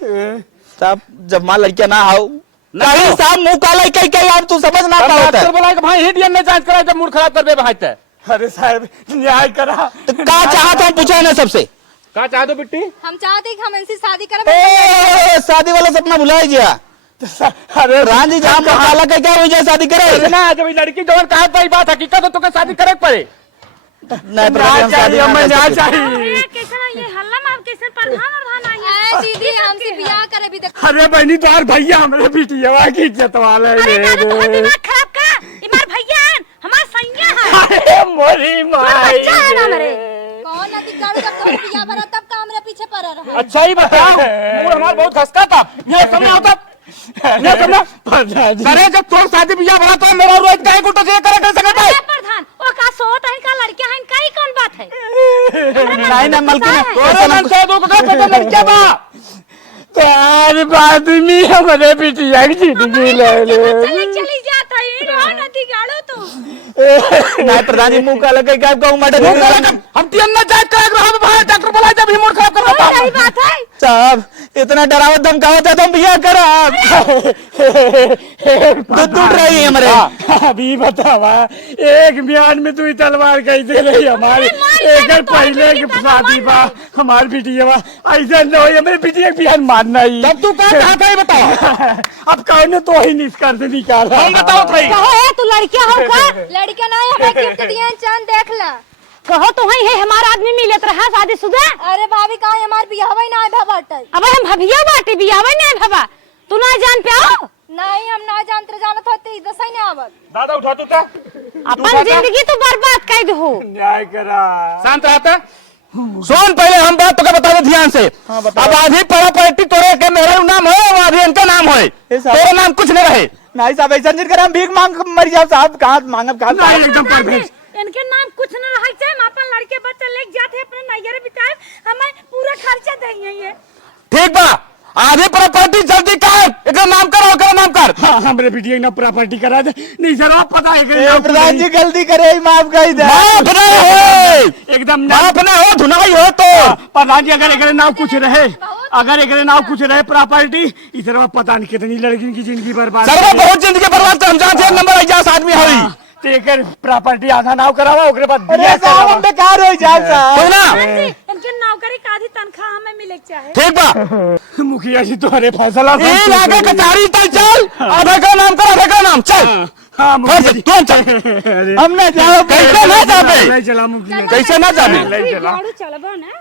साहब जब मां लड़कियां ना आओ नहीं साहब मुंह काला कह के आप तू समझ ना पाता बोला कि भाई ही डीएनए जांच कराई जब मूड खराब कर दे भाई ते। अरे साहब न्याय करा तो का चाहता हम पूछा ना सबसे का चाह दो बिट्टी। हम चाहते हैं कि हम इनसे शादी करें। शादी वाला सपना भुलाई गया। अरे प्रधान जी जहाँ मुंह काला कह के हो जाए शादी करे ना जब लड़की जवन कहा था बात हकीकत तो शादी करे पड़े। नहीं प्रधान शादी हमें न्याय ना चाहिए। कैसे ये हल्ला में कैसे प्रधान आई है। दीदी हमसे बियाह करे भी तक। अरे बहनी तो यार भैया हमारे बिटिया की इज्जत वाले अरे दादा तो दिमाग खराब का इमार भैया है हमार सैया है। अरे मोरी माई बच्चा है ना मेरे कौन अधिकार जब तक बियाह भरा तब का हमरे पीछे पड़ा रहा। अच्छा ही बताओ मूड हमारा बहुत खसका था ये समय होता ये समय अरे जब तोर शादी बियाह भरा था मेरा रोज काहे गुटो से करे कर सकता है। प्रधान ओ का सोत है का लड़कियां हैं का ही कौन बात है। नहीं ना मलकिन तोरे मन से दो का बेटा लड़कियां बा तार आदमी हमारे बिटिया की जिंदगी ले ले चली जाता है रो नदी गाड़ो तू। नहीं प्रधान जी मुंह काला कह के आप कहूँ मैडम हम डीएनए जांच करा हम भाई डॉक्टर बुलाए जब ही मूड खराब कर सही बात है। साहब इतना डरावत धमकावत है तुम बिया करा दूध रही है हमारे अभी बतावा एक बयान में तू तलवार कैसे रही हमारी एक पहले की शादी बा हमारी बिटिया बा ऐसा न हो मेरे बिटिया की बयान मानना ही तब तू कहा था बताओ अब कौन तो ही निष्कर्ष निकाला हम बताओ भाई कहो तू लड़कियां हो का लड़का ना हमें गिफ्ट दिए चांद देख ला। कहो तो वही है हमारा आदमी मिलत रहा शादीशुदा। अरे भाभी कहाँ हमार बियाह ना बाटे। अब हम भभिया बाटे बियावे नहीं भवा, तू ना जान पे आओ। नहीं हम ना जानते जानत होते इधर से नहीं आवत। दादा उठा तू ता अपन जिंदगी तो बर्बाद कर दो। न्याय करा। शांत रहता। सुन पहले हम बात तो बता दे ध्यान से। अब आधी प्रॉपर्टी तोरे के मेरे नाम हो, आधी इनका नाम हो, तेरे नाम कुछ नहीं रहे। नहीं साहब ऐसा नहीं कर, हम भीख मांग मर जाओ साहब। कहाँ मांगब कहाँ एकदम परफेक्ट। इनके नाम कुछ न रहा चाहे हम अपन लड़के बच्चे लेके जाते अपने नैयर बिताए, हमें पूरा खर्चा देंगे ये। ठीक बा, आधी प्रॉपर्टी जल्दी कर, एक नाम कर और नाम कर। हाँ हमरे बिटिया ना प्रॉपर्टी करा दे। नहीं सर आप पता है प्रधान जी गलती करे, माफ कर दे। माफ ना हो, एकदम माफ ना हो, धुनाई हो तो प्रधान जी अगर एकरे नाव कुछ रहे, अगर एकरे नाव कुछ रहे प्रॉपर्टी, इस तरह पता नहीं कितनी लड़की की जिंदगी बर्बाद। सर्व बहुत जिंदगी बर्बाद तो हम जानते हैं, नंबर 50 आदमी हुई तो एकर प्रॉपर्टी आधा नाव करावा, ओकरे बाद अरे साहब हम बेकार हो जाए साहब। कोई ना इनके नौकरी का आधी तनख्वाह हमें मिले चाहे। ठीक बा, मुखिया जी तुम्हारे फैसला ये आगे कचहरी तक चल, आधा का नाम कर, आधा का नाम चल। हाँ मुखिया जी तुम चल, हम ना जाओ, कैसे ना जाबे, नहीं चला मुखिया कैसे ना जाबे। गाड़ी चलबो ना।